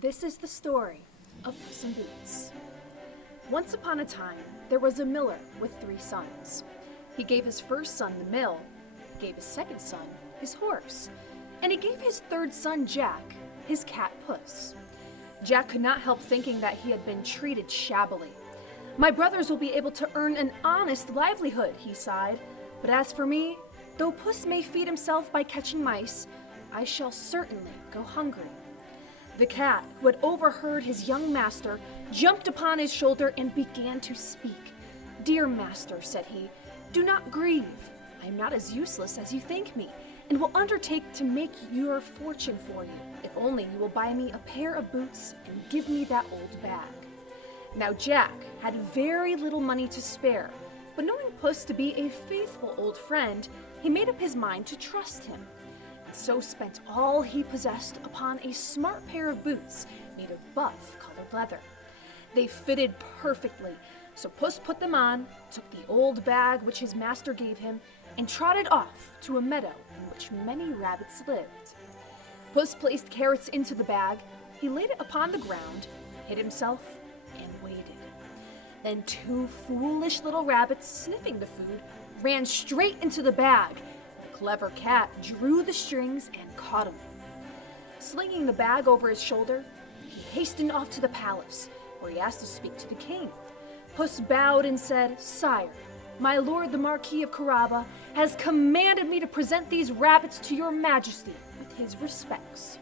This is the story of Puss in Boots. Once upon a time, there was a miller with 3 sons. He gave his first son the mill, gave his second son his horse, and he gave his third son, Jack, his cat Puss. Jack could not help thinking that he had been treated shabbily. "My brothers will be able to earn an honest livelihood," he sighed. "But as for me, though Puss may feed himself by catching mice, I shall certainly go hungry." The cat, who had overheard his young master, jumped upon his shoulder and began to speak. "Dear master," said he, "do not grieve. I am not as useless as you think me, and will undertake to make your fortune for you, if only you will buy me a pair of boots and give me that old bag." Now Jack had very little money to spare, but knowing Puss to be a faithful old friend, he made up his mind to trust him, and so spent all he possessed upon a smart pair of boots made of buff-colored leather. They fitted perfectly, so Puss put them on, took the old bag which his master gave him, and trotted off to a meadow in which many rabbits lived. Puss placed carrots into the bag, he laid it upon the ground, hid himself, and waited. Then 2 foolish little rabbits, sniffing the food, ran straight into the bag. The clever cat drew the strings and caught him. Slinging the bag over his shoulder, he hastened off to the palace, where he asked to speak to the king. Puss bowed and said, "Sire, my lord the Marquis of Carrabba has commanded me to present these rabbits to your majesty with his respects."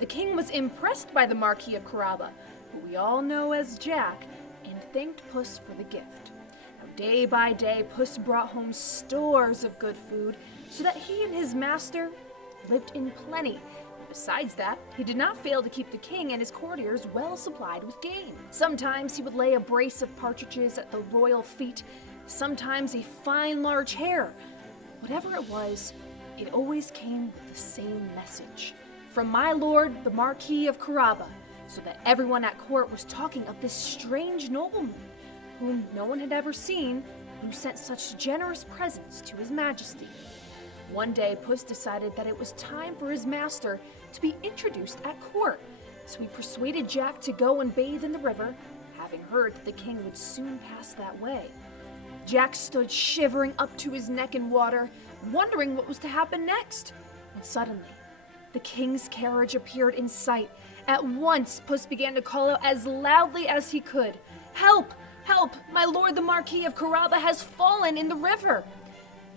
The king was impressed by the Marquis of Carrabba, who we all know as Jack, and thanked Puss for the gift. Now, day by day, Puss brought home stores of good food, so that he and his master lived in plenty. Besides that, he did not fail to keep the king and his courtiers well supplied with game. Sometimes he would lay a brace of partridges at the royal feet, sometimes a fine large hare. Whatever it was, it always came with the same message: from my lord, the Marquis of Carrabba, so that everyone at court was talking of this strange nobleman, whom no one had ever seen, who sent such generous presents to his majesty. One day, Puss decided that it was time for his master to be introduced at court, so he persuaded Jack to go and bathe in the river, having heard that the king would soon pass that way. Jack stood shivering up to his neck in water, wondering what was to happen next, when suddenly, the king's carriage appeared in sight. At once, Puss began to call out as loudly as he could, "Help! Help! My lord the Marquis of Carrabba has fallen in the river!"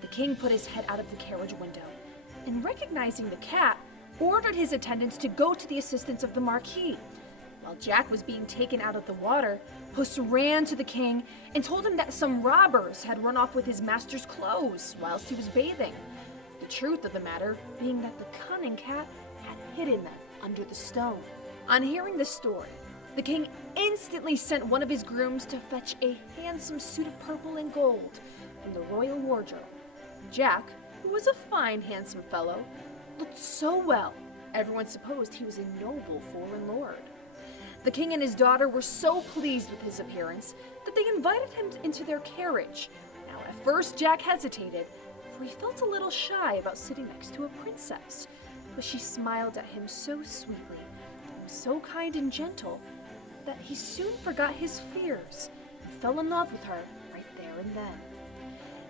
The king put his head out of the carriage window, and recognizing the cat, ordered his attendants to go to the assistance of the Marquis. While Jack was being taken out of the water, Puss ran to the king and told him that some robbers had run off with his master's clothes whilst he was bathing. The truth of the matter being that the cunning cat had hidden them under the stone. On hearing the story, the king instantly sent one of his grooms to fetch a handsome suit of purple and gold from the royal wardrobe. Jack, who was a fine, handsome fellow, looked so well, everyone supposed he was a noble foreign lord. The king and his daughter were so pleased with his appearance that they invited him into their carriage. Now, at first Jack hesitated, for he felt a little shy about sitting next to a princess, but she smiled at him so sweetly and was so kind and gentle that he soon forgot his fears and fell in love with her right there and then.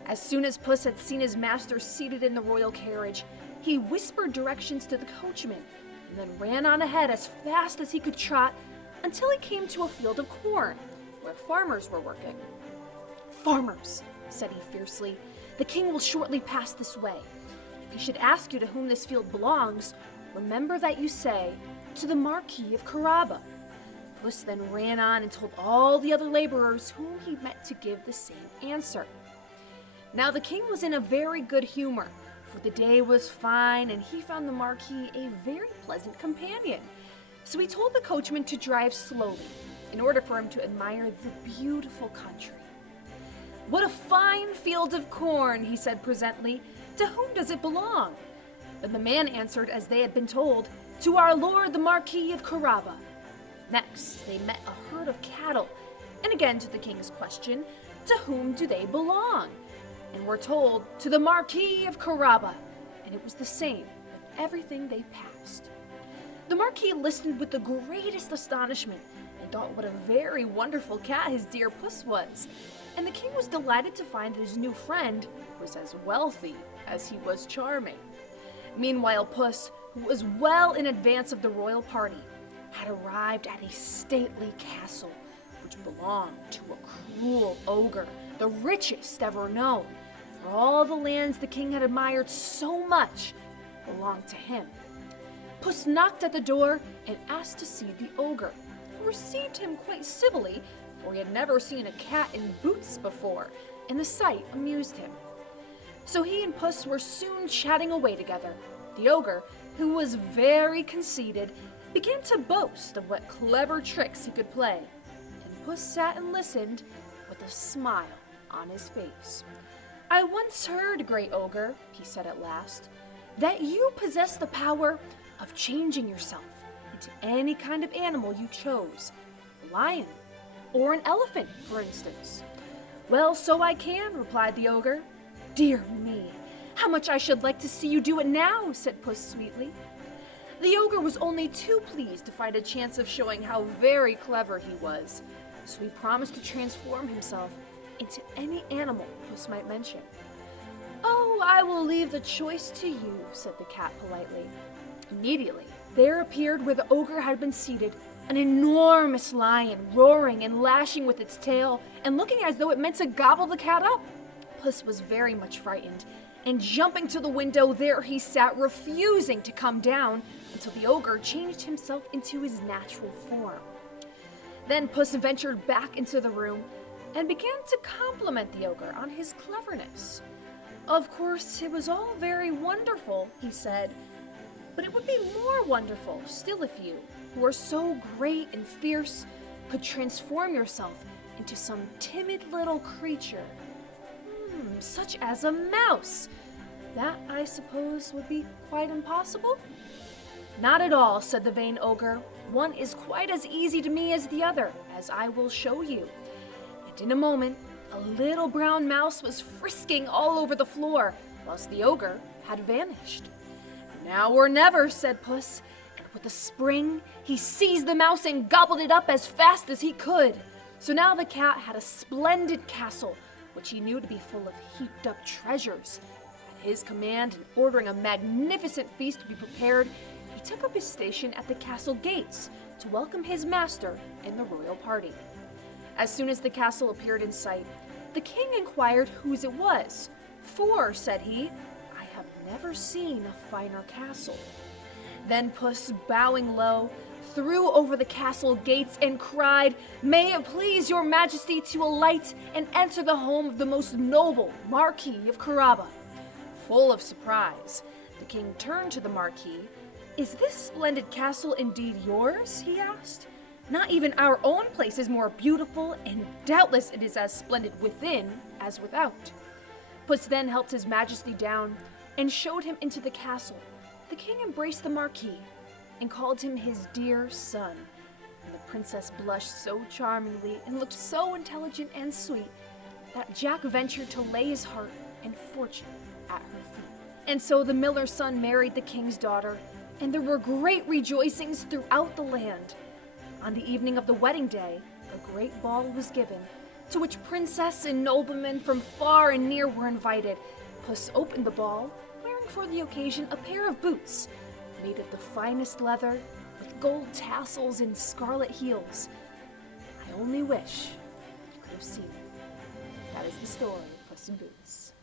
As soon as Puss had seen his master seated in the royal carriage, he whispered directions to the coachman and then ran on ahead as fast as he could trot until he came to a field of corn where farmers were working. "Farmers," said he fiercely, "the king will shortly pass this way. If he should ask you to whom this field belongs, remember that you say, 'To the Marquis of Carrabba.'" Puss then ran on and told all the other laborers whom he met to give the same answer. Now the king was in a very good humor, for the day was fine and he found the Marquis a very pleasant companion. So he told the coachman to drive slowly in order for him to admire the beautiful country. "What a fine field of corn," he said presently. "To whom does it belong?" Then the man answered as they had been told, "To our lord the Marquis of Carrabba." Next they met a herd of cattle, and again to the king's question, "To whom do they belong?" and were told, "To the Marquis of Carrabba," and it was the same with everything they passed. The Marquis listened with the greatest astonishment and thought what a very wonderful cat his dear Puss was. And the king was delighted to find that his new friend was as wealthy as he was charming. Meanwhile, Puss, who was well in advance of the royal party, had arrived at a stately castle which belonged to a cruel ogre, the richest ever known, for all the lands the king had admired so much belonged to him. Puss knocked at the door and asked to see the ogre, who received him quite civilly, for he had never seen a cat in boots before, and the sight amused him. So he and Puss were soon chatting away together. The ogre, who was very conceited, began to boast of what clever tricks he could play, and Puss sat and listened with a smile on his face. "I once heard, great ogre," he said at last, "that you possess the power of changing yourself into any kind of animal you chose, a lion or an elephant, for instance." "Well, so I can," replied the ogre. "Dear me, how much I should like to see you do it now," said Puss sweetly. The ogre was only too pleased to find a chance of showing how very clever he was, so he promised to transform himself into any animal Puss might mention. "Oh, I will leave the choice to you," said the cat politely. Immediately, there appeared where the ogre had been seated an enormous lion, roaring and lashing with its tail and looking as though it meant to gobble the cat up. Puss was very much frightened, and jumping to the window, there he sat, refusing to come down until the ogre changed himself into his natural form. Then Puss ventured back into the room and began to compliment the ogre on his cleverness. "Of course, it was all very wonderful," he said, "but it would be more wonderful still if you, who are so great and fierce, could transform yourself into some timid little creature, such as a mouse. That, I suppose, would be quite impossible?" "Not at all," said the vain ogre. "One is quite as easy to me as the other, as I will show you." And in a moment, a little brown mouse was frisking all over the floor, whilst the ogre had vanished. "Now or never," said Puss, and with a spring, he seized the mouse and gobbled it up as fast as he could. So now the cat had a splendid castle, which he knew to be full of heaped-up treasures. At his command, and ordering a magnificent feast to be prepared, he took up his station at the castle gates to welcome his master and the royal party. As soon as the castle appeared in sight, the king inquired whose it was. "For," said he, "I have never seen a finer castle." Then Puss, bowing low, threw over the castle gates and cried, "May it please your majesty to alight and enter the home of the most noble Marquis of Carrabba." Full of surprise, the king turned to the Marquis. "Is this splendid castle indeed yours?" he asked. "Not even our own place is more beautiful, and doubtless it is as splendid within as without." Puss then helped his majesty down and showed him into the castle. The king embraced the Marquis and called him his dear son, and the princess blushed so charmingly and looked so intelligent and sweet that Jack ventured to lay his heart and fortune at her feet. And so the miller's son married the king's daughter, and there were great rejoicings throughout the land. On the evening of the wedding day, a great ball was given, to which princess and noblemen from far and near were invited. Puss opened the ball, wearing for the occasion a pair of boots, made of the finest leather, with gold tassels and scarlet heels. I only wish you could have seen it. That is the story of Puss in Boots.